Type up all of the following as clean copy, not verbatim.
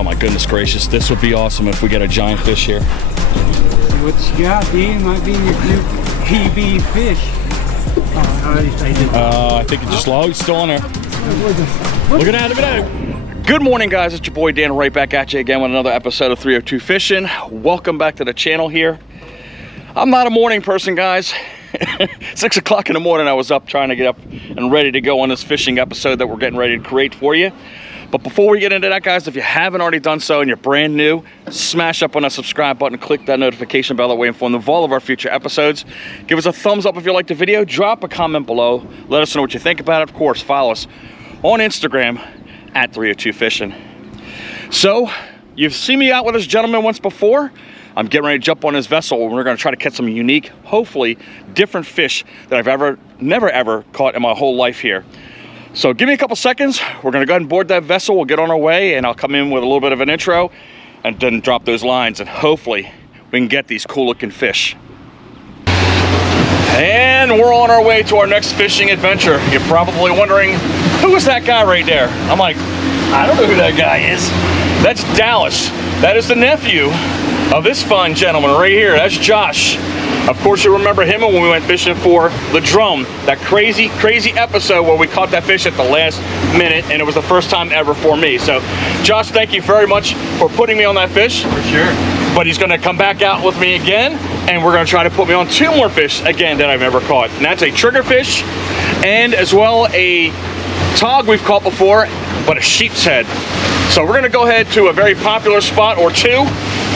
Oh my goodness gracious, this would be awesome if we get a giant fish here. What you got, Dean? Might be your new PB fish. I think it's just low. He's still on there. Look at that, look at that. Good morning, guys. It's your boy Dan, right back at you again with another episode of 302 Fishing. Welcome back to the channel here. I'm not a morning person, guys. 6 o'clock in the morning, I was up trying to get up and ready to go on this fishing episode that we're getting ready to create for you. But before we get into that, guys, if you haven't already done so and you're brand new, smash up on that subscribe button, click that notification bell, that way informed of all of our future episodes. Give us a thumbs up if you like the video, drop a comment below, let us know what you think about it. Of course, follow us on Instagram at 302 Fishing. So, you've seen me out with this gentleman once before. I'm getting ready to jump on his vessel and we're gonna try to catch some unique, hopefully different fish that I've never ever caught in my whole life here. So give me a couple seconds. We're gonna go ahead and board that vessel. We'll get on our way and I'll come in with a little bit of an intro and then drop those lines and hopefully we can get these cool looking fish. And we're on our way to our next fishing adventure. You're probably wondering, who is that guy right there? I'm like, I don't know who that guy is. That's Dallas. That is the nephew of this fine gentleman right here. That's Josh. Of course, you remember him when we went fishing for the drum, that crazy episode where we caught that fish at the last minute, and it was the first time ever for me. So, Josh, thank you very much for putting me on that fish. For sure. But he's gonna come back out with me again, and we're gonna try to put me on 2 more fish again that I've never caught. And that's a triggerfish, and as well a tog we've caught before, but a sheep's head. So we're gonna go ahead to a very popular spot or 2.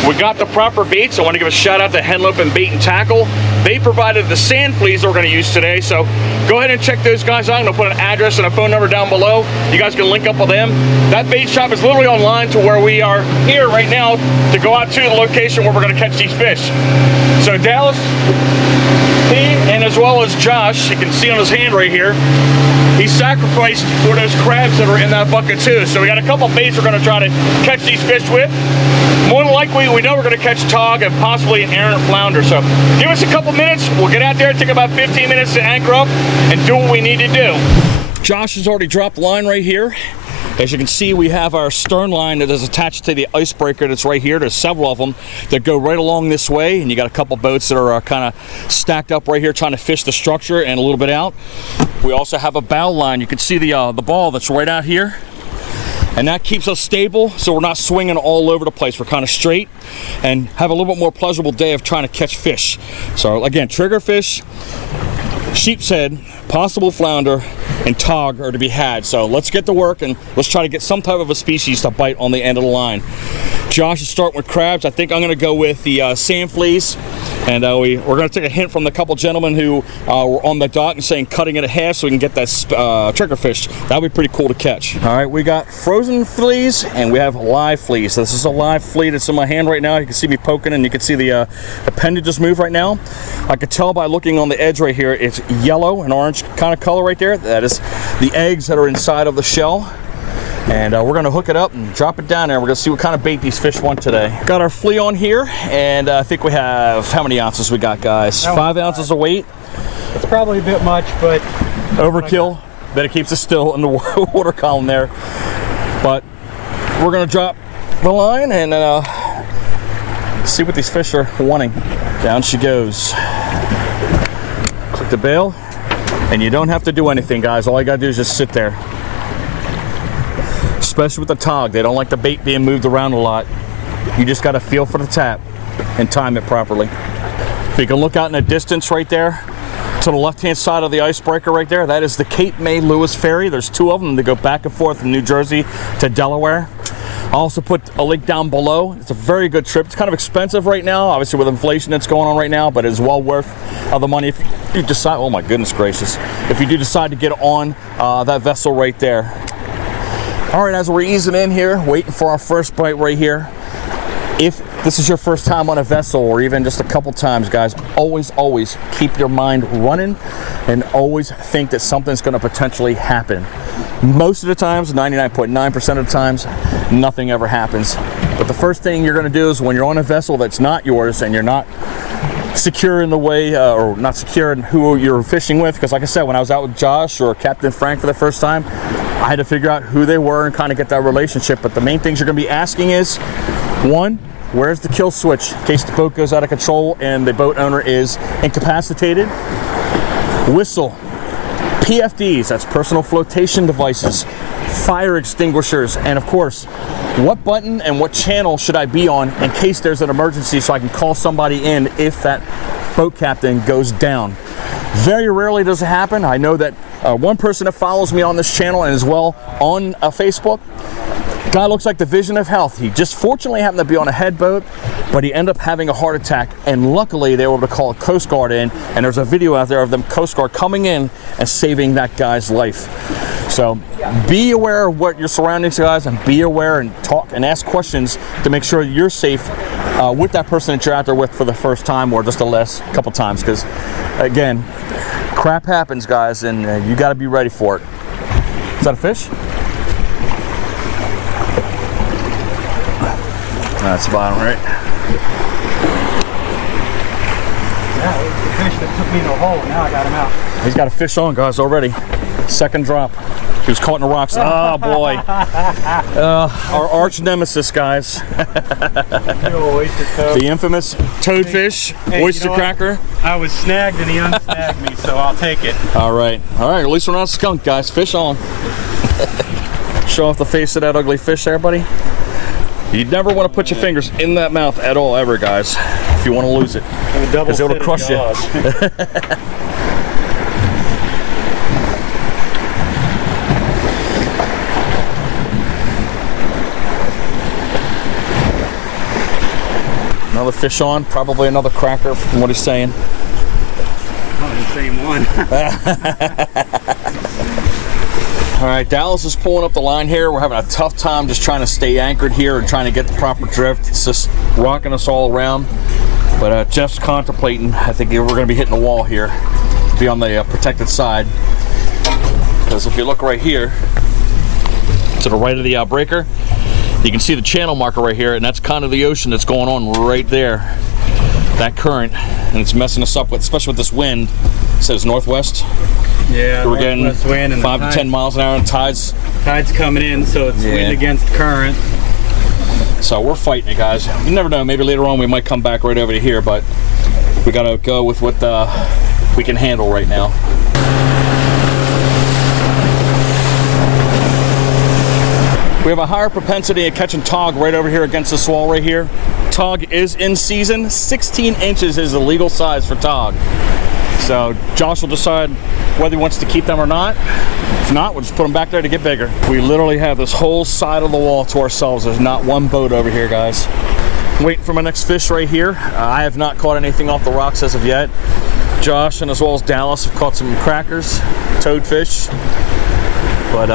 We got the proper baits. I want to give a shout out to HENLOPEN Bait and Tackle. They provided the sand fleas that we're going to use today. So go ahead and check those guys out. I'm going to put an address and a phone number down below. You guys can link up with them. That bait shop is literally online to where we are here right now to go out to the location where we're going to catch these fish. So Dallas, he, and as well as Josh, you can see on his hand right here, he sacrificed for those crabs that are in that bucket too. So we got a couple baits we're going to try to catch these fish with. More than likely, we know we're going to catch tog and possibly an errant flounder. So give us a couple minutes. We'll get out there, take about 15 minutes to anchor up and do what we need to do. Josh has already dropped the line right here. As you can see, we have our stern line that is attached to the icebreaker that's right here. There's several of them that go right along this way, and you got a couple boats that are kind of stacked up right here trying to fish the structure and a little bit out. We also have a bow line. You can see the ball that's right out here, and that keeps us stable so we're not swinging all over the place. We're kind of straight and have a little bit more pleasurable day of trying to catch fish. So again, triggerfish, sheep's head, possible flounder, and tog are to be had. So let's get to work and let's try to get some type of a species to bite on the end of the line. Josh is starting with crabs. I think I'm going to go with the sand fleas. And we're going to take a hint from the couple gentlemen who were on the dock and saying cutting it in half so we can get that triggerfish. That would be pretty cool to catch. All right, we got frozen fleas and we have live fleas. So this is a live flea that's in my hand right now. You can see me poking and you can see the appendages move right now. I could tell by looking on the edge right here, it's yellow and orange kind of color right there. That is the eggs that are inside of the shell. And we're going to hook it up and drop it down there. We're going to see what kind of bait these fish want today. Got our flea on here, and I think we have, how many ounces we got, guys? 5 ounces of weight. It's probably a bit much, but overkill. But it keeps us still in the water column there. But we're going to drop the line and see what these fish are wanting. Down she goes. Click the bail, and you don't have to do anything, guys. All you got to do is just sit there. Especially with the tog, they don't like the bait being moved around a lot. You just got to feel for the tap and time it properly. If you can look out in the distance right there to the left hand side of the icebreaker right there, that is the Cape May Lewes ferry. There's 2 of them. They go back and forth from New Jersey to Delaware. I'll also put a link down below. It's a very good trip. It's kind of expensive right now, obviously with inflation that's going on right now, but it's well worth the money if you decide, oh my goodness gracious, if you do decide to get on that vessel right there. All right, as we're easing in here, waiting for our first bite right here. If this is your first time on a vessel or even just a couple times, guys, always keep your mind running and always think that something's going to potentially happen. Most of the times, 99.9% of the times, nothing ever happens. But the first thing you're going to do is when you're on a vessel that's not yours and you're not secure in the way, or not secure in who you're fishing with, because like I said, when I was out with Josh or Captain Frank for the first time, I had to figure out who they were and kind of get that relationship. But the main things you're going to be asking is, one, where's the kill switch in case the boat goes out of control and the boat owner is incapacitated? Whistle. PFDs, that's personal flotation devices, fire extinguishers, and of course, what button and what channel should I be on in case there's an emergency so I can call somebody in if that boat captain goes down. Very rarely does it happen. I know that one person that follows me on this channel and as well on Facebook, guy looks like the vision of health. He just fortunately happened to be on a head boat, but he ended up having a heart attack, and luckily they were able to call a Coast Guard in, and there's a video out there of them Coast Guard coming in and saving that guy's life. So be aware of what your surroundings, guys, and be aware and talk and ask questions to make sure you're safe with that person that you're out there with for the first time or just the last couple times, because again, crap happens, guys, and you got to be ready for it. Is that a fish? That's the bottom, right? Yeah, it was the fish that took me in the hole. Now I got him out. He's got a fish on, guys, already. Second drop. He was caught in the rocks. Oh, boy. Our arch nemesis, guys. The infamous toadfish, oyster cracker. I was snagged and he unsnagged me, so I'll take it. All right. All right, at least we're not a skunk, guys. Fish on. Show off the face of that ugly fish there, buddy. You never want to put your fingers in that mouth at all, ever, guys, if you want to lose it, because it'll crush you. Another fish on, probably another cracker from what he's saying. Probably the same one. All right, Dallas is pulling up the line here. We're having a tough time just trying to stay anchored here and trying to get the proper drift. It's just rocking us all around. But Jeff's contemplating. I think we're going to be hitting the wall here, be on the protected side. Because if you look right here, to the right of the outrigger, you can see the channel marker right here, and that's kind of the ocean that's going on right there. That current, and it's messing us up with, especially with this wind. It says northwest. Yeah, we're getting wind and 5 to 10 miles an hour, and tide's coming in, so it's wind against current. So we're fighting it, guys. You never know, maybe later on we might come back right over to here, but we gotta go with what we can handle right now. We have a higher propensity of catching tog right over here against this wall right here. Tog is in season. 16 inches is the legal size for tog. So Josh will decide whether he wants to keep them or not. If not, we'll just put them back there to get bigger. We literally have this whole side of the wall to ourselves. There's not one boat over here, guys. Waiting for my next fish right here. I have not caught anything off the rocks as of yet. Josh and as well as Dallas have caught some crackers, toadfish. But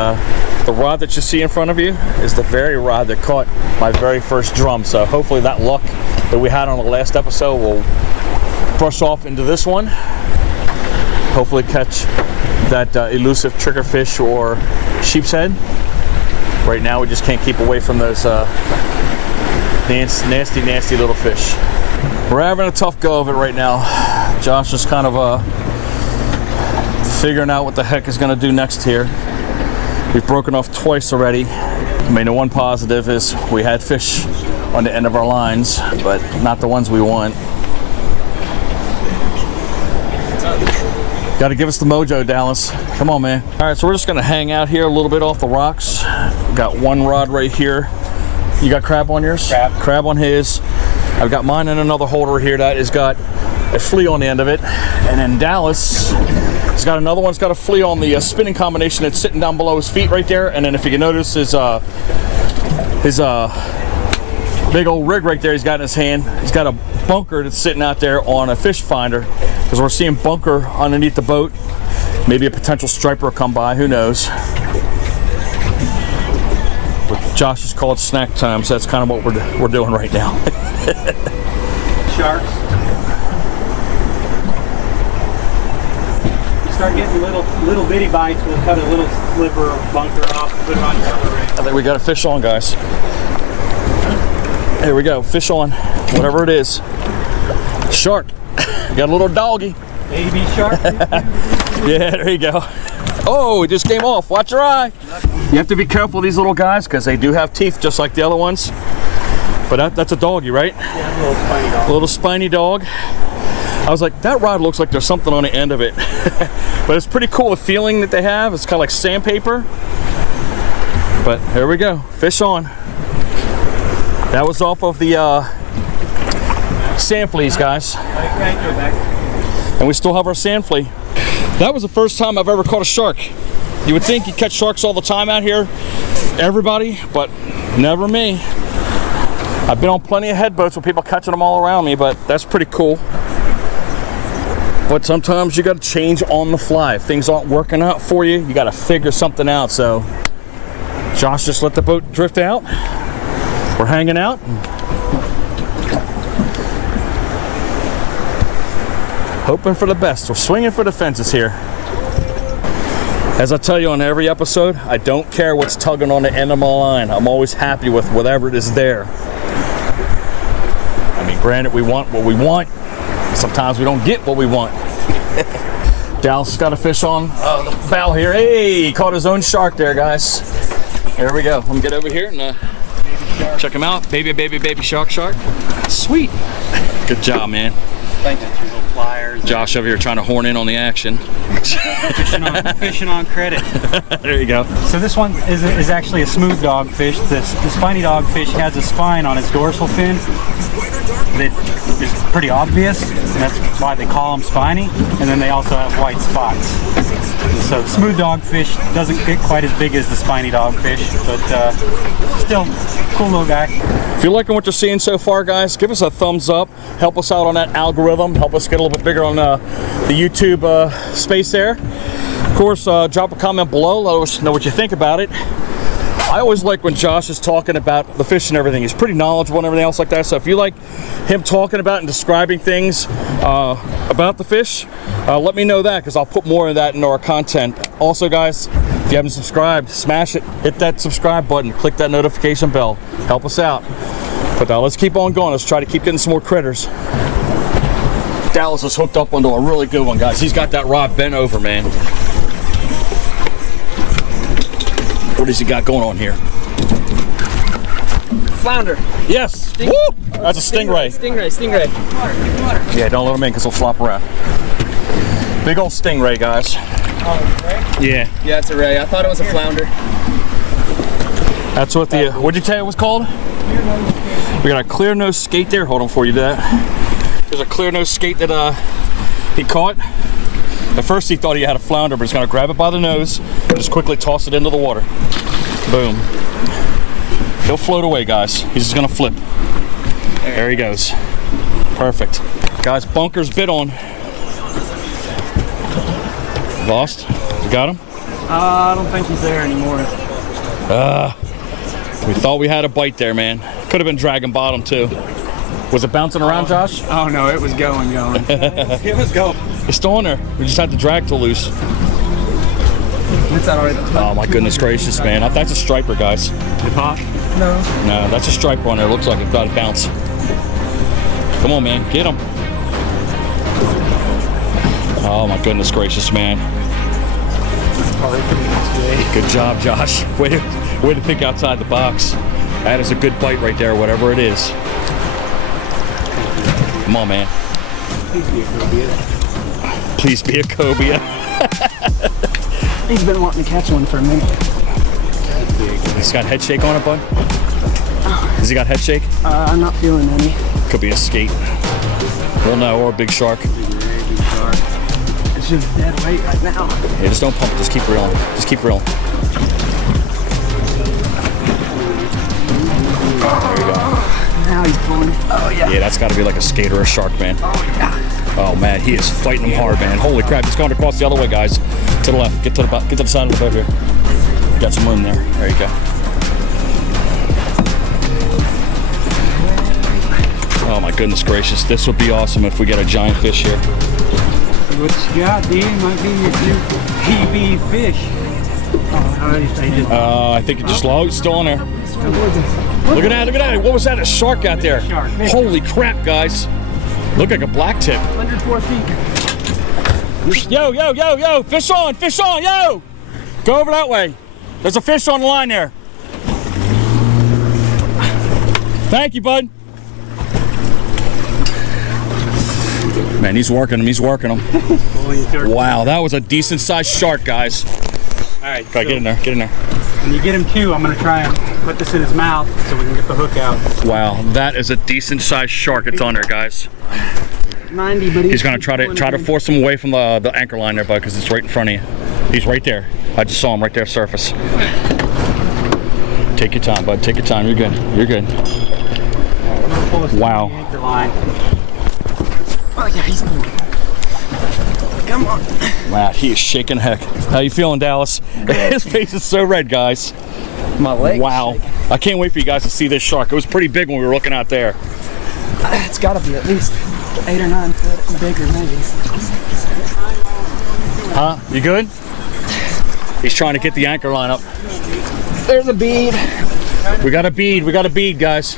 the rod that you see in front of you is the very rod that caught my very first drum. So hopefully that luck that we had on the last episode will brush off into this one. Hopefully catch that elusive triggerfish or sheep's head. Right now we just can't keep away from those nasty, nasty little fish. We're having a tough go of it right now. Josh is kind of figuring out what the heck is going to do next here. We've broken off twice already. I mean, the one positive is we had fish on the end of our lines, but not the ones we want. Got to give us the mojo, Dallas. Come on, man. All right, so we're just gonna hang out here a little bit off the rocks. Got one rod right here. You got crab on yours? Crab on his. I've got mine in another holder here that has got a flea on the end of it. And then Dallas has got another one. It's got a flea on the spinning combination that's sitting down below his feet right there. And then if you can notice his big old rig right there he's got in his hand. He's got a bunker that's sitting out there on a fish finder because we're seeing bunker underneath the boat. Maybe a potential striper will come by, who knows. But Josh has called snack time, so that's kind of what we're doing right now. Sharks. You start getting little bitty bites, we'll cut a little sliver of bunker off and put it on your other rig. I think we got a fish on, guys. Here we go, fish on, whatever it is. Shark. Got a little doggy. Baby shark. Yeah, there you go. Oh, it just came off. Watch your eye. You have to be careful of these little guys because they do have teeth just like the other ones. But that's a doggy, right? Yeah, a little spiny dog. A little spiny dog. I was like, that rod looks like there's something on the end of it. But it's pretty cool, the feeling that they have. It's kind of like sandpaper. But here we go, fish on. That was off of the sand fleas, guys. And we still have our sand flea. That was the first time I've ever caught a shark. You would think you catch sharks all the time out here, everybody, but never me. I've been on plenty of head boats with people catching them all around me, but that's pretty cool. But sometimes you gotta change on the fly. If things aren't working out for you, you gotta figure something out. So Josh just let the boat drift out. We're hanging out. Hoping for the best. We're swinging for the fences here. As I tell you on every episode, I don't care what's tugging on the end of my line. I'm always happy with whatever it is there. I mean, granted, we want what we want. Sometimes we don't get what we want. Dallas got a fish on the bow here. Hey, he caught his own shark there, guys. There we go. Let me get over here and check him out. Baby shark. Sweet. Good job, man. Thank you. Little pliers. Josh over here trying to horn in on the action. Fishing on credit. There you go. So this one is actually a smooth dogfish. The spiny dogfish has a spine on its dorsal fin that is pretty obvious, and that's why they call them spiny. And then they also have white spots. So smooth dogfish doesn't get quite as big as the spiny dogfish, but still cool little guy. If you're liking what you're seeing so far, guys, give us a thumbs up. Help us out on that algorithm. Help us get a little bit bigger on the YouTube space there. Of course, drop a comment below. Let us know what you think about it. I always like when Josh is talking about the fish and everything. He's pretty knowledgeable and everything else like that. So if you like him talking about and describing things about the fish, let me know that, because I'll put more of that into our content. Also, guys, if you haven't subscribed, smash it. Hit that subscribe button. Click that notification bell. Help us out. But let's keep on going. Let's try to keep getting some more critters. Dallas is hooked up onto a really good one, guys. He's got that rod bent over, man. What has he got going on here? Flounder. Yes. Woo! That's a stingray. Stingray. Yeah, don't let him in because he'll flop around. Big old stingray, guys. Yeah. Yeah, it's a ray. I thought it was a flounder. That's what the, what'd you tell it was called? We got a clear nose skate there. Hold on before you do that. There's a clear nose skate that he caught. At first he thought he had a flounder, but he's gonna grab it by the nose and just quickly toss it into the water. Boom. He'll float away, guys. He's just gonna flip. There he goes. Perfect. Guys, bunker's bit on. Lost? You got him? I don't think he's there anymore. We thought we had a bite there, man. Could have been dragon bottom too. Was it bouncing around, Josh? Oh no, it was going. It was going. It's still on there. We just had the drag to loose. What's that already? Oh my goodness gracious, man. That's a striper, guys. It popped? No. No, that's a striper on there. Looks like it's got to bounce. Come on, man. Get him. Oh my goodness gracious, man. Good job, Josh. Way to think outside the box. That is a good bite right there, whatever it is. Come on, man. Please be a cobia. He's been wanting to catch one for a minute. He's got head shake on it, bud? Has he got head shake? I'm not feeling any. Could be a skate. Well, no, or a big shark. It's just dead weight right now. Yeah, just don't pump. Just keep reeling. Just keep reeling. There you go. Now he's pulling. Oh yeah. Yeah, that's got to be like a skate or a shark, man. Oh yeah. Oh man, he is fighting him hard, man. Holy crap, he's going across the other way, guys. To the left. Get to the side of the boat here. Got some room there. There you go. Oh my goodness gracious, this would be awesome if we get a giant fish here. What you got, dude? Might be your new PB fish. I think it just low. Still on there. Look at that, look at that. What was that? A shark out there. Holy crap, guys. Look like a black tip. 104 feet. Yo, fish on, yo. Go over that way. There's a fish on the line there. Thank you, bud. Man, he's working him. He's working him. Wow, that was a decent sized shark, guys. All right, Okay, get in there. Get in there. When you get him too, I'm gonna try and put this in his mouth so we can get the hook out. Wow, that is a decent sized shark. It's on there, guys. 90, but He's gonna try to force him away from the anchor line there, bud, because it's right in front of you. He's right there. I just saw him right there surface. Take your time, bud. Take your time. You're good. You're good. Wow. Oh yeah, he's moving. Come on. Wow, he is shaking heck. How you feeling, Dallas? His face is so red, guys. My leg. Wow. I can't wait for you guys to see this shark. It was pretty big when we were looking out there. It's got to be at least 8 or 9 foot bigger, maybe. Huh? You good? He's trying to get the anchor line up. There's a bead. We got a bead. We got a bead, guys.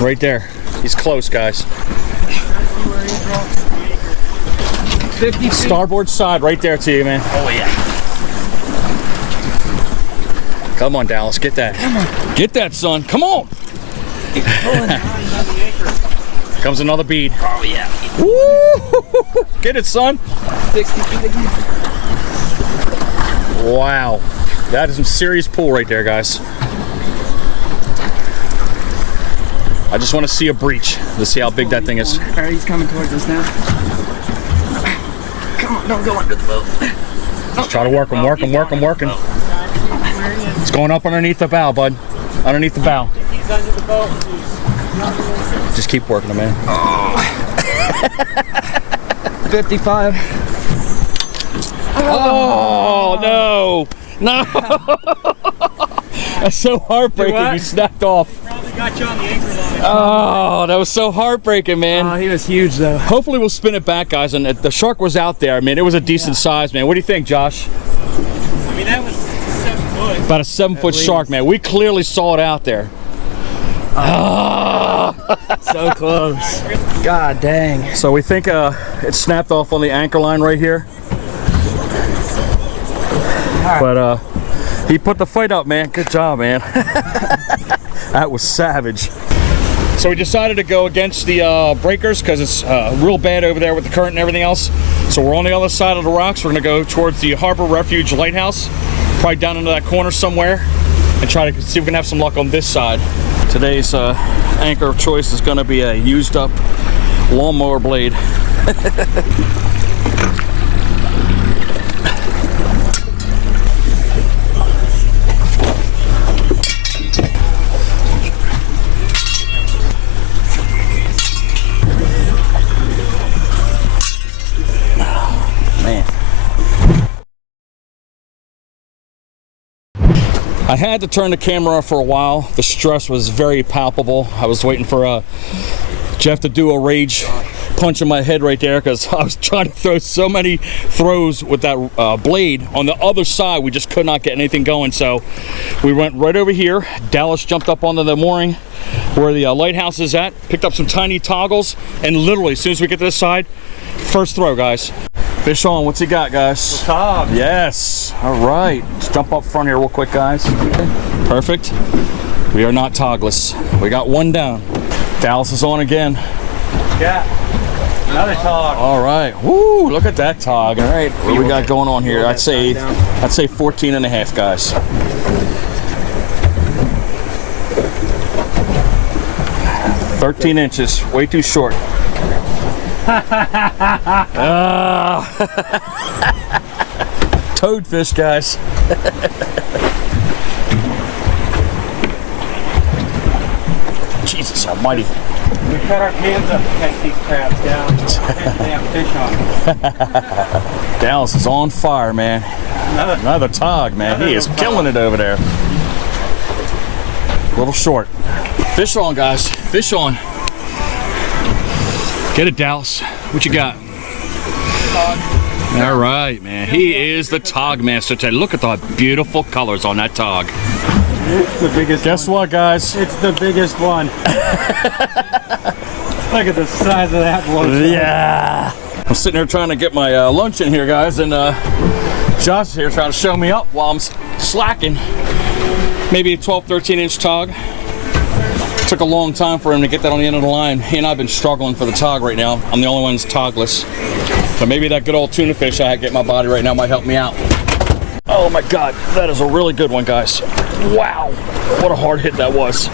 Right there. He's close, guys. 50 feet. Starboard side right there to you, man. Oh yeah. Come on, Dallas. Get that. Come on. Get that, son. Come on. Comes another bead. Oh yeah. Woo! Get it, son. 60 feet again. Wow. That is some serious pull right there, guys. I just want to see a breach to see how big that thing is. All right, he's coming towards us now. Come on, don't go under the boat. Just try to work him, work him, work him, work him. It's going up underneath the bow, bud. Underneath the bow. He's under the boat. Just keep working him, man. 55. Oh, no. No. That's so heartbreaking. You snapped off. Probably got you on the anchor line. Oh, that was so heartbreaking, man. Oh, he was huge though. Hopefully we'll spin it back, guys. And the shark was out there. I mean, it was a decent size, man. What do you think, Josh? I mean, that was 7 foot. About a 7-foot shark, man. We clearly saw it out there. So close. God dang. So we think it snapped off on the anchor line right here. But he put the fight up, man. Good job, man. That was savage. So we decided to go against the breakers because it's real bad over there with the current and everything else. So we're on the other side of the rocks. We're gonna go towards the Harbor Refuge Lighthouse, probably down into that corner somewhere, and try to see if we can have some luck on this side. Today's anchor of choice is gonna be a used up lawnmower blade. I had to turn the camera off for a while. The stress was very palpable. I was waiting for Jeff to do a rage punch in my head right there because I was trying to throw so many throws with that blade on the other side. We just could not get anything going. So we went right over here. Dallas jumped up onto the mooring where the lighthouse is at, picked up some tiny toggles, and literally as soon as we get to this side, first throw, guys. Fish on. What's he got, guys? Tog. Yes. All right. Let's jump up front here real quick, guys. Perfect. We are not togless. We got one down. Dallas is on again. Yeah. Another tog. All right. Woo! Look at that tog. All right. What do we got going on here? I'd say 14 and a half, guys. "13 inches. Way too short." Toadfish, guys. Jesus almighty. We cut our hands up to catch these crabs down. They have fish on. Dallas is on fire, man. Another tog, man. He is killing it over there. A little short. Fish on, guys. Fish on. Get it, Dallas. What you got? All right, man. He is the tog master today. Look at the beautiful colors on that tog. It's the biggest. Guess what, guys? It's the biggest one. Look at the size of that one. Yeah. I'm sitting here trying to get my lunch in here, guys, and Josh is here trying to show me up while I'm slacking. Maybe a 12, 13 inch tog. Took a long time for him to get that on the end of the line. He and I have been struggling for the tog right now. I'm the only one that's togless. But maybe that good old tuna fish I get in my body right now might help me out. Oh my God, that is a really good one, guys. Wow, what a hard hit that was.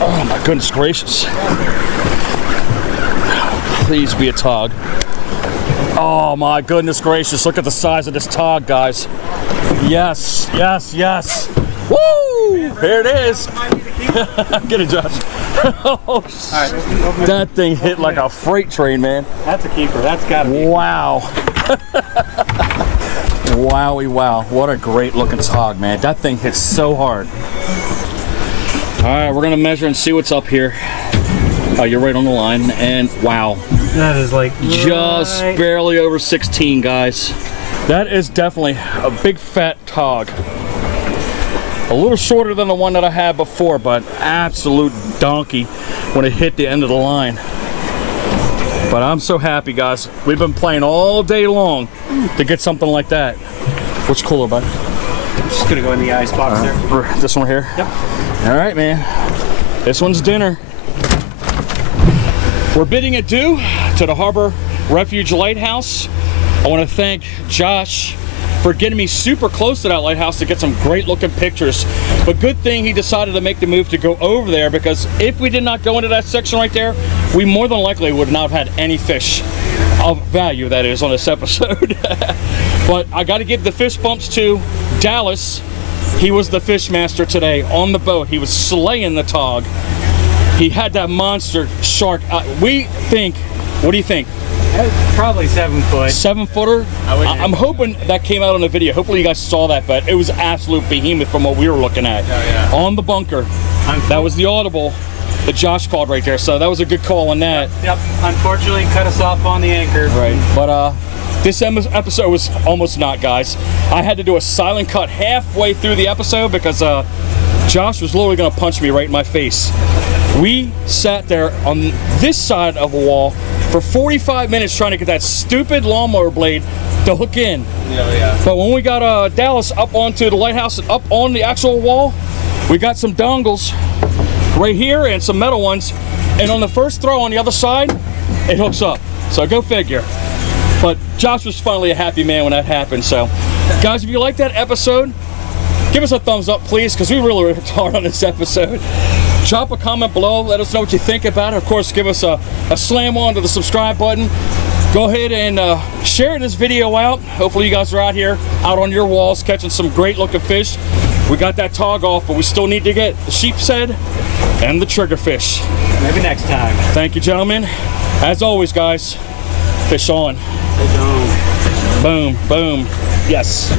Oh my goodness gracious. Please be a tog. Oh my goodness gracious, look at the size of this tog, guys. Yes, yes, yes. Woo! Here it is. Get it, Josh. Oh, that thing hit like a freight train, man. That's a keeper. That's gotta be. Wow. Wowie wow. What a great looking tog, man. That thing hits so hard. All right, we're gonna measure and see what's up here. Oh, you're right on the line, and wow. That is like just barely over 16, guys. That is definitely a big fat tog. A little shorter than the one that I had before, but absolute donkey when it hit the end of the line. But I'm so happy, guys. We've been playing all day long to get something like that. Which cooler, bud? I'm just gonna go in the ice box there. This one here? Yep. All right, man. This one's dinner. We're bidding adieu to the Harbor Refuge Lighthouse. I want to thank Josh for getting me super close to that lighthouse to get some great looking pictures. But good thing he decided to make the move to go over there, because if we did not go into that section right there, we more than likely would not have had any fish of value, that is, on this episode. But I got to give the fist bumps to Dallas. He was the fish master today on the boat. He was slaying the tog. He had that monster shark. We think, what do you think? Probably 7 foot. 7 footer? I'm hoping that came out on the video. Hopefully you guys saw that, but it was absolute behemoth from what we were looking at. On the bunker. That was the audible that Josh called right there, so that was a good call on that. Yep. Unfortunately, cut us off on the anchor. Right. But this episode was almost not, guys. I had to do a silent cut halfway through the episode because Josh was literally going to punch me right in my face. We sat there on this side of a wall for 45 minutes trying to get that stupid lawnmower blade to hook in. But when we got Dallas up onto the lighthouse and up on the actual wall, we got some dongles right here and some metal ones. And on the first throw on the other side, it hooks up. So go figure. But Josh was finally a happy man when that happened. So guys, if you like that episode, give us a thumbs up, please, because we really worked hard on this episode. Drop a comment below. Let us know what you think about it. Of course, give us a slam on to the subscribe button. Go ahead and share this video out. Hopefully you guys are out here, out on your walls, catching some great looking fish. We got that tog off, but we still need to get the sheep's head and the triggerfish. Maybe next time. Thank you, gentlemen. As always, guys, fish on. Fish on. Boom, boom. Yes.